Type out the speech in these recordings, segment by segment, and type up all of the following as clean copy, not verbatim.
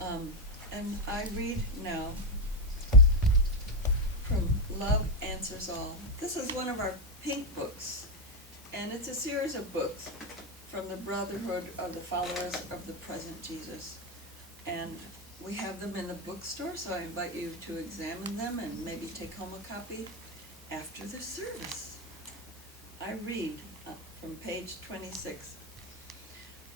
And I read now from Love Answers All. This is one of our pink books, and it's a series of books from the Brotherhood of the Followers of the Present Jesus. And we have them in the bookstore, so I invite you to examine them and maybe take home a copy after the service. I read from page 26.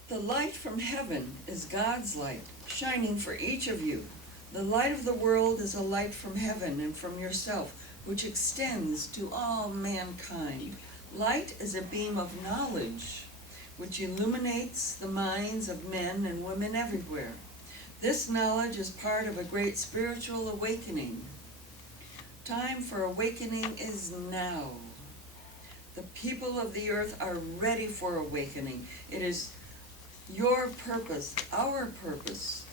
The light from heaven is God's light, shining for each of you. The light of the world is a light from heaven and from yourself, which extends to all mankind. Light is a beam of knowledge, which illuminates the minds of men and women everywhere. This knowledge is part of a great spiritual awakening. Time for awakening is now. The people of the earth are ready for awakening. It is your purpose, our purpose,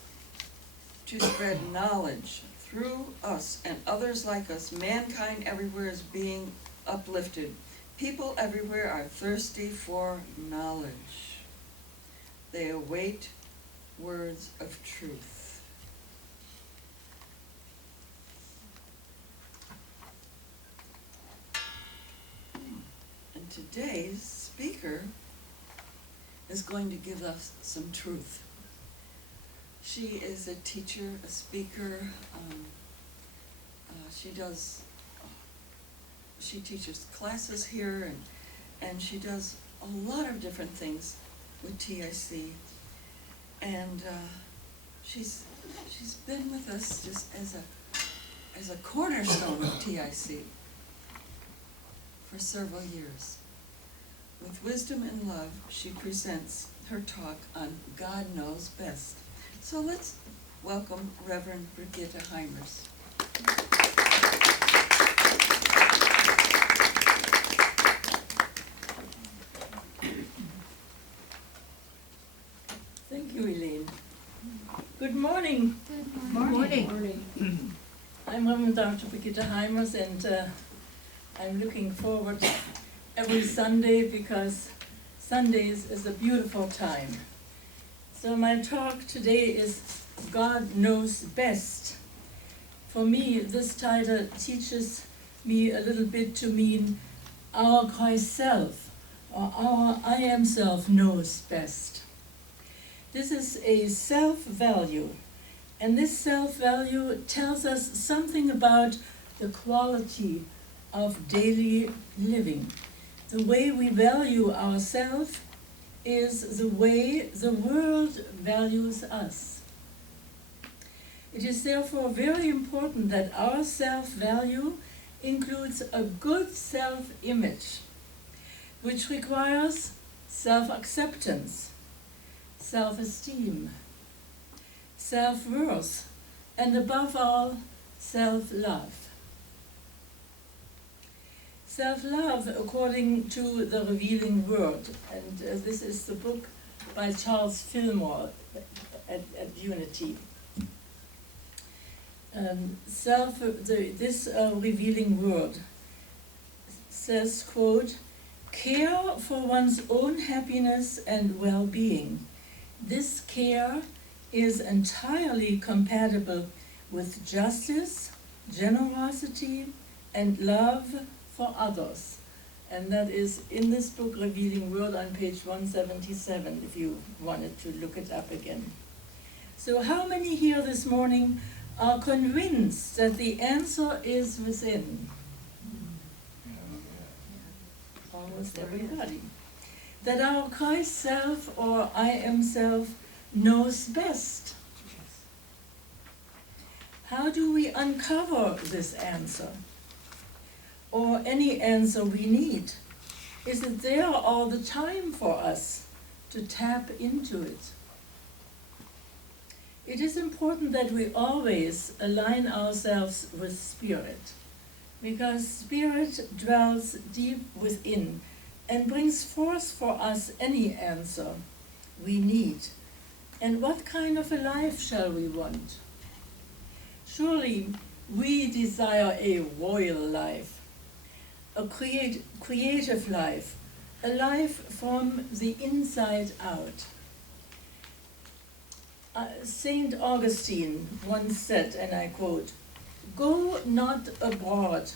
to spread knowledge through us and others like us. Mankind everywhere is being uplifted. People everywhere are thirsty for knowledge. They await words of truth. And today's speaker is going to give us some truth. She is a teacher, a speaker. She teaches classes here, and she does a lot of different things with TIC. And she's been with us just as a cornerstone of TIC for several years. With wisdom and love, she presents her talk on God Knows Best. So let's welcome Reverend Brigitte Heimers. Thank you, Elaine. Good morning. Good morning. Morning. I'm Reverend Dr. Brigitte Heimers, and I'm looking forward every Sunday because Sundays is a beautiful time. So my talk today is God Knows Best. For me, this title teaches me a little bit to mean our Christ self, or our I am self knows best. This is a self-value, and this self-value tells us something about the quality of daily living. The way we value ourselves is the way the world values us. It is therefore very important that our self-value includes a good self-image, which requires self-acceptance, self-esteem, self-worth, and above all, self-love. Self-love according to the Revealing Word, and this is the book by Charles Fillmore at Unity. This Revealing Word says, quote, "Care for one's own happiness and well-being. This care is entirely compatible with justice, generosity, and love for others." And that is in this book, Revealing Word, on page 177, if you wanted to look it up again. So how many here this morning are convinced that the answer is within? Almost everybody. That our Christ self, or I am self, knows best. How do we uncover this answer? Or any answer we need? Is it there all the time for us to tap into it? It is important that we always align ourselves with Spirit, because Spirit dwells deep within and brings forth for us any answer we need. And what kind of a life shall we want? Surely we desire a royal life, a creative life, a life from the inside out. Saint Augustine once said, and I quote, "Go not abroad,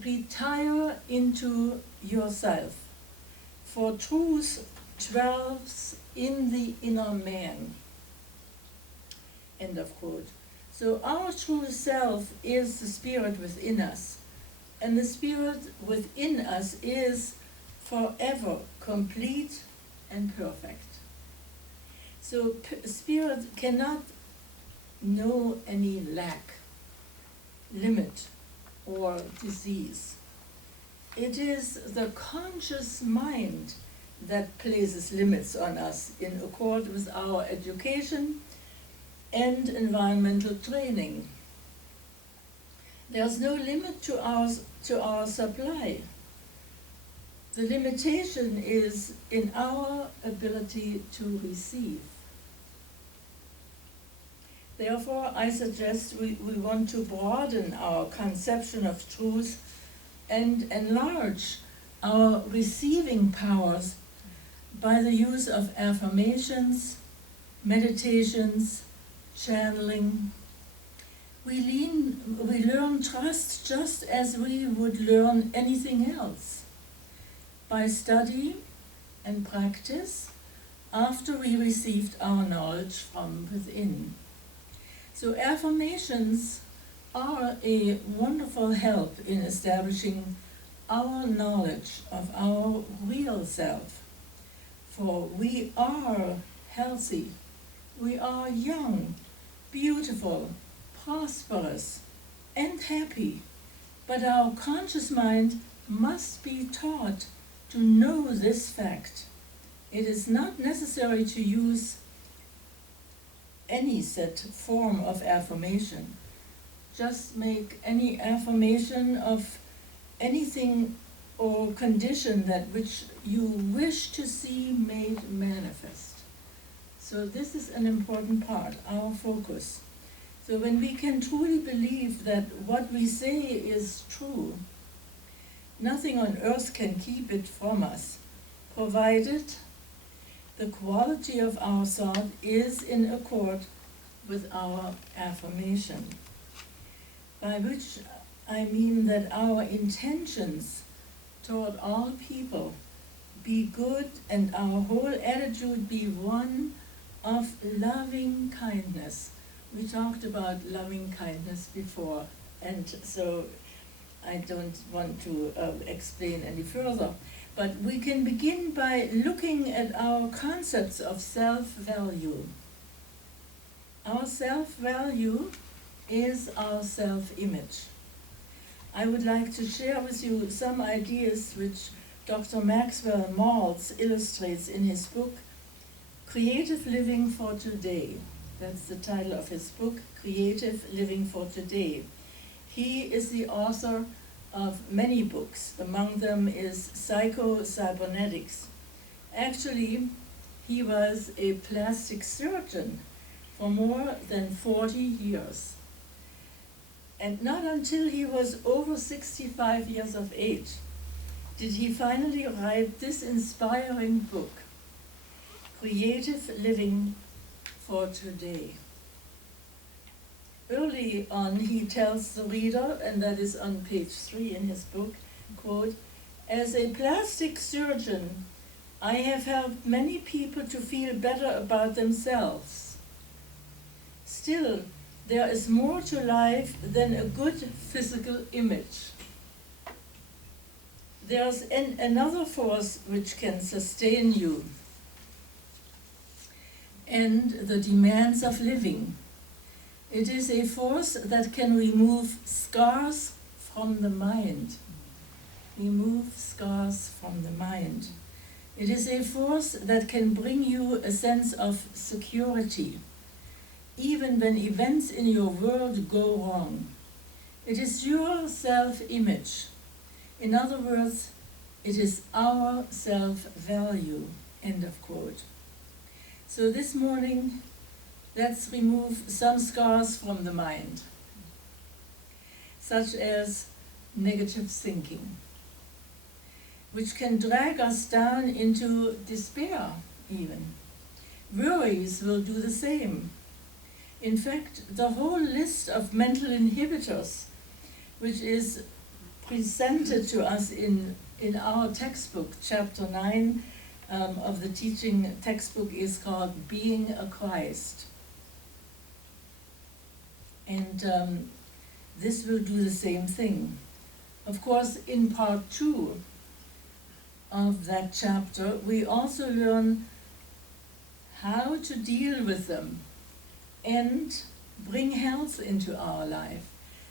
retire into yourself, for truth dwells in the inner man." End of quote. So our true self is the spirit within us, and the spirit within us is forever complete and perfect. So spirit cannot know any lack, limit, or disease. It is the conscious mind that places limits on us in accord with our education and environmental training. There's no limit to our supply. The limitation is in our ability to receive. Therefore, I suggest we want to broaden our conception of truth and enlarge our receiving powers by the use of affirmations, meditations, channeling. We learn trust just as we would learn anything else, by study and practice after we received our knowledge from within. So affirmations are a wonderful help in establishing our knowledge of our real self. For we are healthy, we are young, beautiful, prosperous, and happy. But our conscious mind must be taught to know this fact. It is not necessary to use any set form of affirmation. Just make any affirmation of anything or condition that which you wish to see made manifest. So this is an important part, our focus. So when we can truly believe that what we say is true, nothing on earth can keep it from us, provided the quality of our thought is in accord with our affirmation. By which I mean that our intentions toward all people be good and our whole attitude be one of loving kindness. We talked about loving kindness before, and so I don't want to explain any further. But we can begin by looking at our concepts of self-value. Our self-value is our self-image. I would like to share with you some ideas which Dr. Maxwell Maltz illustrates in his book, Creative Living for Today. That's the title of his book, Creative Living for Today. He is the author of many books. Among them is Psycho-Cybernetics. Actually, he was a plastic surgeon for more than 40 years. And not until he was over 65 years of age did he finally write this inspiring book, Creative Living for Today. Early on, he tells the reader, and that is on page 3 in his book, quote, "As a plastic surgeon, I have helped many people to feel better about themselves. Still, there is more to life than a good physical image. There's another force which can sustain you, and the demands of living. It is a force that can remove scars from the mind. Remove scars from the mind. It is a force that can bring you a sense of security, even when events in your world go wrong. It is your self-image. In other words, it is our self-value." End of quote. So this morning, let's remove some scars from the mind, such as negative thinking, which can drag us down into despair even. Worries will do the same. In fact, the whole list of mental inhibitors, which is presented to us in our textbook, chapter 9 of the teaching textbook, is called Being a Christ. And this will do the same thing. Of course, in part 2 of that chapter, we also learn how to deal with them and bring health into our life.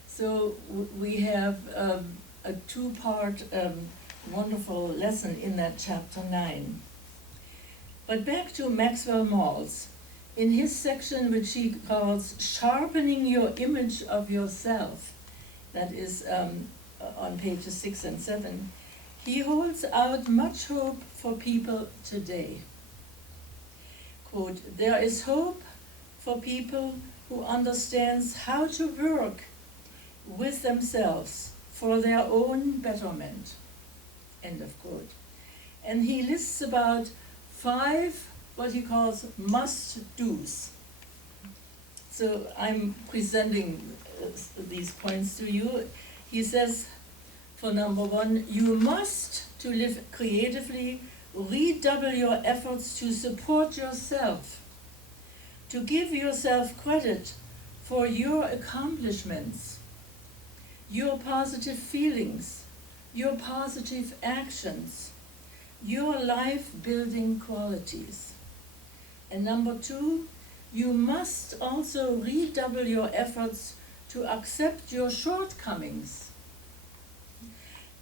So we have a two-part wonderful lesson in that chapter 9. But back to Maxwell Maltz. In his section, which he calls Sharpening Your Image of Yourself, that is on pages 6 and 7, he holds out much hope for people today. Quote, "There is hope for people who understands how to work with themselves for their own betterment." End of quote. And he lists about 5 what he calls must-dos. So I'm presenting these points to you. He says, for number 1, you must, to live creatively, redouble your efforts to support yourself, to give yourself credit for your accomplishments, your positive feelings, your positive actions, your life-building qualities. And number 2, you must also redouble your efforts to accept your shortcomings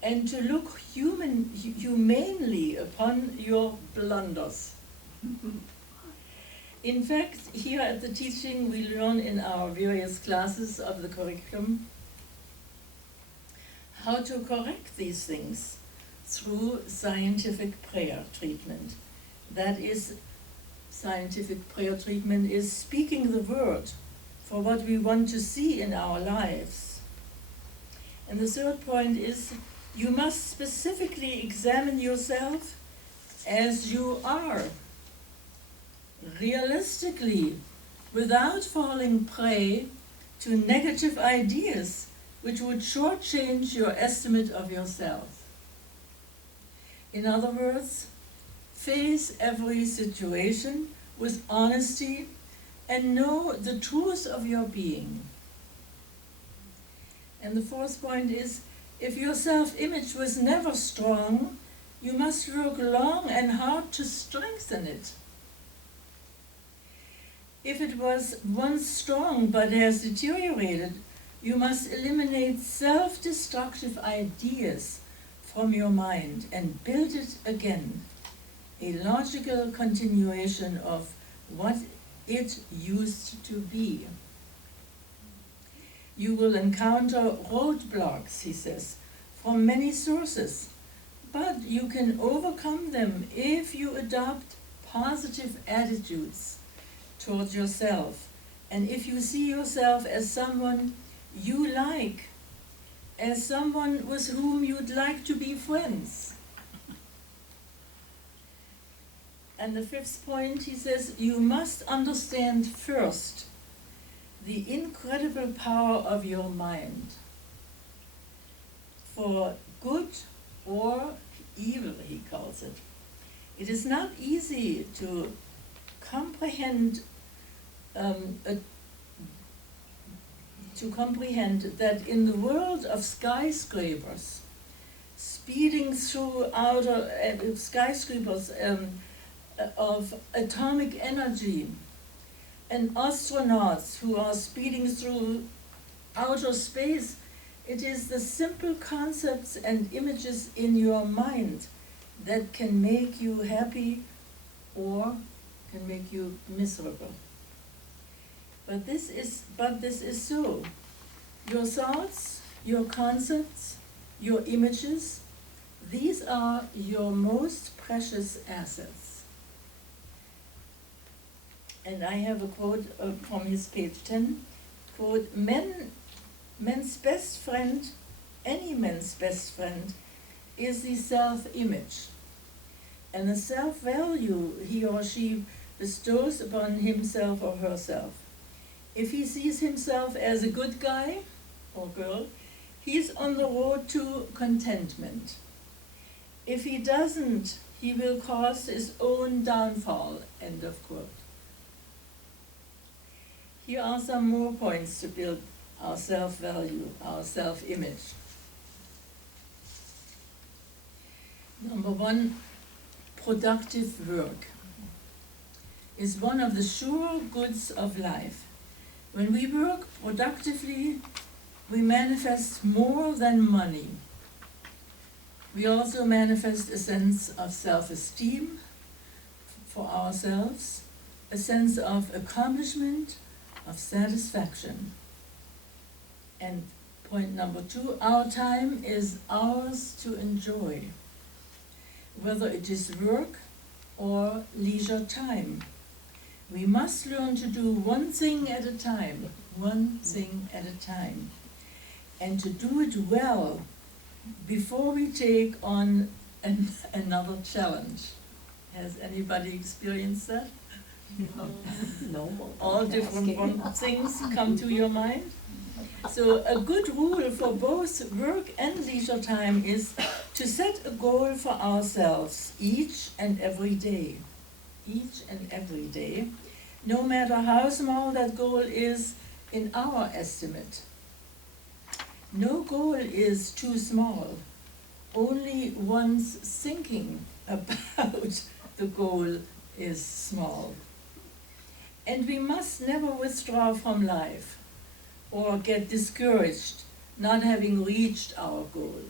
and to look humanely upon your blunders. In fact, here at the teaching, we learn in our various classes of the curriculum how to correct these things through scientific prayer treatment. That is, scientific prayer treatment is speaking the word for what we want to see in our lives. And the third point is, you must specifically examine yourself as you are, realistically, without falling prey to negative ideas which would shortchange your estimate of yourself. In other words, face every situation with honesty and know the truth of your being. And the fourth point is, if your self-image was never strong, you must work long and hard to strengthen it. If it was once strong but has deteriorated, you must eliminate self-destructive ideas from your mind and build it again, a logical continuation of what it used to be. You will encounter roadblocks, he says, from many sources, but you can overcome them if you adopt positive attitudes towards yourself, and if you see yourself as someone you like, as someone with whom you'd like to be friends. And the fifth point, he says, you must understand first the incredible power of your mind, for good or evil, he calls it. It is not easy to comprehend that in the world of skyscrapers, speeding through outer skyscrapers of atomic energy, and astronauts who are speeding through outer space, it is the simple concepts and images in your mind that can make you happy or can make you miserable. But this is so. Your thoughts, your concepts, your images, these are your most precious assets. And I have a quote from his page 10, quote, man's best friend, any man's best friend, is the self-image. And the self-value he or she bestows upon himself or herself. If he sees himself as a good guy or girl, he's on the road to contentment. If he doesn't, he will cause his own downfall, end of quote. Here are some more points to build our self-value, our self-image. Number one, productive work is one of the sure goods of life. When we work productively, we manifest more than money. We also manifest a sense of self-esteem for ourselves, a sense of accomplishment, of satisfaction. And point number two, our time is ours to enjoy, whether it is work or leisure time. We must learn to do one thing at a time, and to do it well before we take on another challenge. Has anybody experienced that? No. All different things come to your mind? So a good rule for both work and leisure time is to set a goal for ourselves each and every day. No matter how small that goal is in our estimate. No goal is too small. Only one's thinking about the goal is small. And we must never withdraw from life or get discouraged not having reached our goal.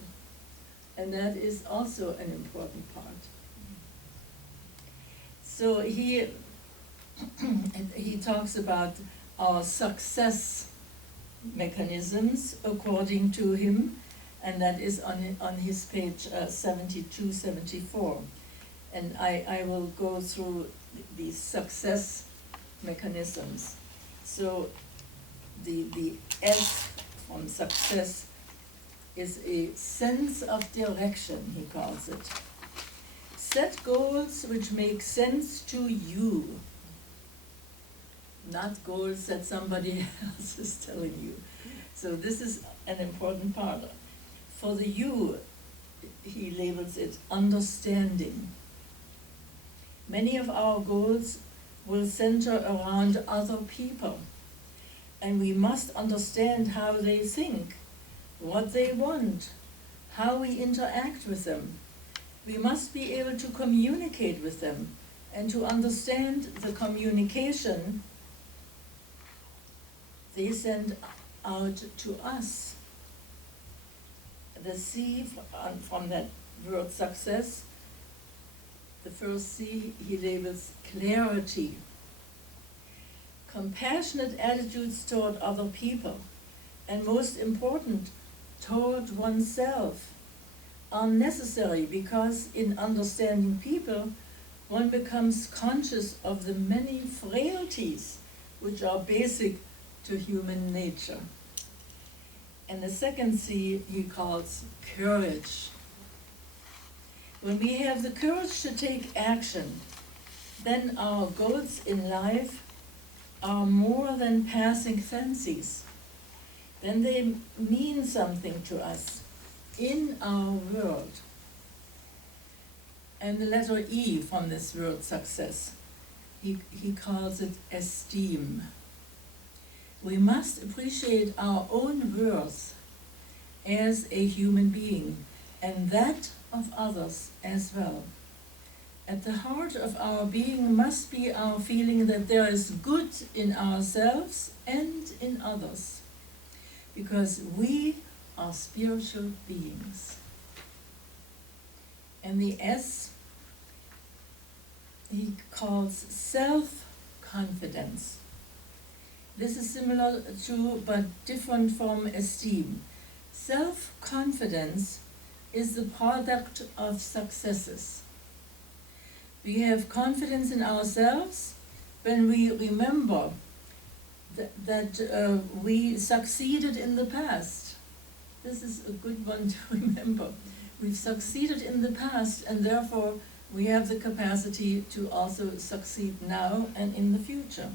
And that is also an important part. So he talks about our success mechanisms according to him, and that is on his page 72, 74. And I will go through these success mechanisms. So the S from success is a sense of direction, he calls it. Set goals which make sense to you, not goals that somebody else is telling you. So this is an important part. For the you, he labels it understanding. Many of our goals will center around other people, and we understand how they think, what they want, how we interact with them. We must be able to communicate with them and to understand the communication they send out to us. The C from that word success, the first C he labels clarity. Compassionate attitudes toward other people, and most important, toward oneself, are necessary because in understanding people, one becomes conscious of the many frailties which are basic to human nature. And the second C he calls courage. When we have the courage to take action, then our goals in life are more than passing fancies. Then they mean something to us in our world. And the letter E from this word success, he calls it esteem. We must appreciate our own worth as a human being, and that of others as well. At the heart of our being must be our feeling that there is good in ourselves and in others, because we are spiritual beings. And the S he calls self-confidence. This is similar to, but different from esteem. Self-confidence is the product of successes. We have confidence in ourselves when we remember that we succeeded in the past. This is a good one to remember. We've succeeded in the past, and therefore we have the capacity to also succeed now and in the future.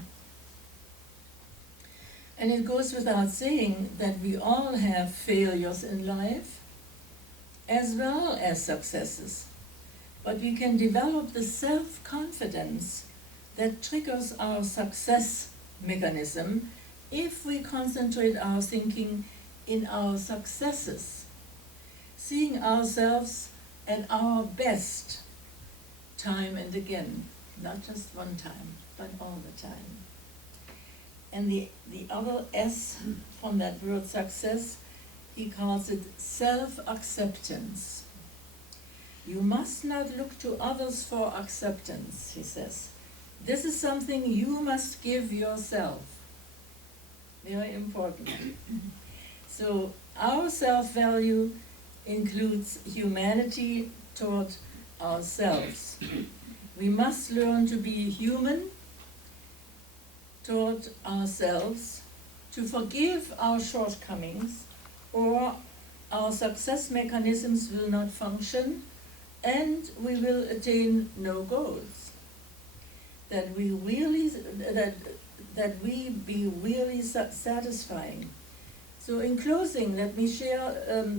And it goes without saying that we all have failures in life as well as successes. But we can develop the self-confidence that triggers our success mechanism if we concentrate our thinking in our successes, seeing ourselves at our best time and again, not just one time, but all the time. And the other S from that word success, he calls it self-acceptance. You must not look to others for acceptance, he says. This is something you must give yourself. Very important. So our self-value includes humanity toward ourselves. We must learn to be human toward ourselves, to forgive our shortcomings, or our success mechanisms will not function and we will attain no goals. That we be really satisfying. So in closing, let me share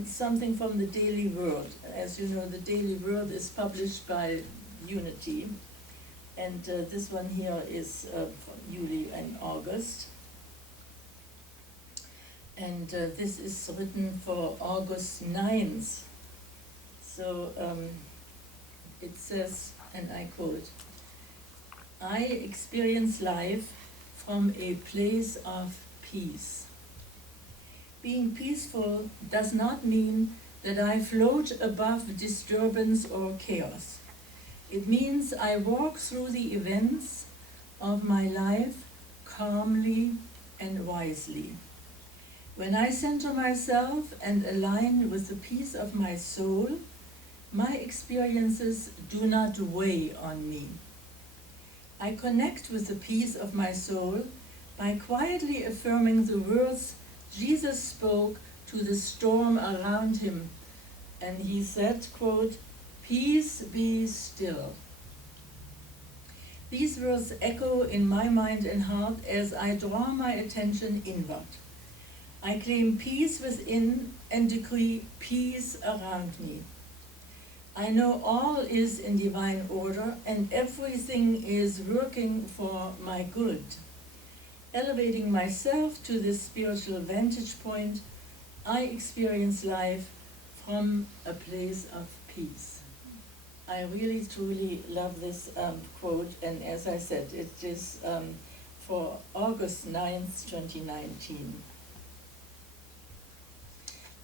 something from the Daily Word. As you know, the Daily Word is published by Unity, and this one here is from July and August. And this is written for August 9th. So it says, and I quote, I experience life from a place of peace. Being peaceful does not mean that I float above disturbance or chaos. It means I walk through the events of my life calmly and wisely. When I center myself and align with the peace of my soul, my experiences do not weigh on me. I connect with the peace of my soul by quietly affirming the words Jesus spoke to the storm around him. And he said, quote, "Peace be still." These words echo in my mind and heart as I draw my attention inward. I claim peace within and decree peace around me. I know all is in divine order and everything is working for my good. Elevating myself to this spiritual vantage point, I experience life from a place of peace. I really truly love this quote, and as I said, it is for August 9th, 2019.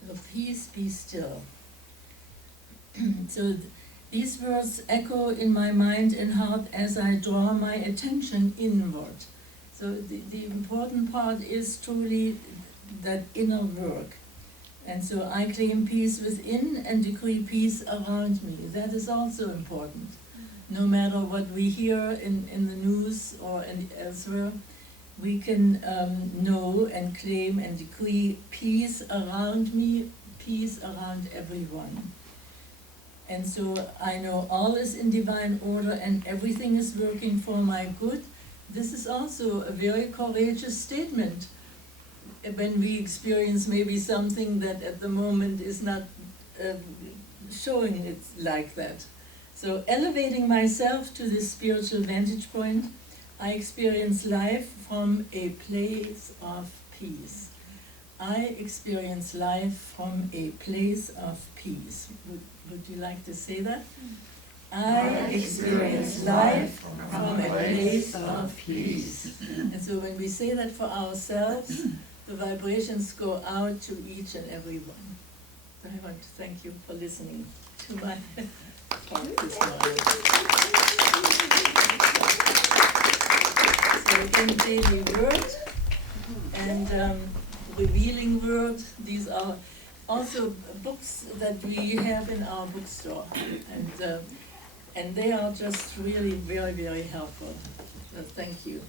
So peace be still. So these words echo in my mind and heart as I draw my attention inward. So the important part is truly that inner work. And so I claim peace within and decree peace around me. That is also important. No matter what we hear in the news or elsewhere, we can know and claim and decree peace around me, peace around everyone. And so I know all is in divine order and everything is working for my good. This is also a very courageous statement when we experience maybe something that at the moment is not showing it like that. So elevating myself to this spiritual vantage point, I experience life from a place of peace. I experience life from a place of peace. Would you like to say that? I experience life from a place of peace. And so when we say that for ourselves, the vibrations go out to each and every one. So I want to thank you for listening to my talk this morning. So again, Daily Word and Revealing Word. These are also books that we have in our bookstore, and they are just really very, very helpful. So thank you.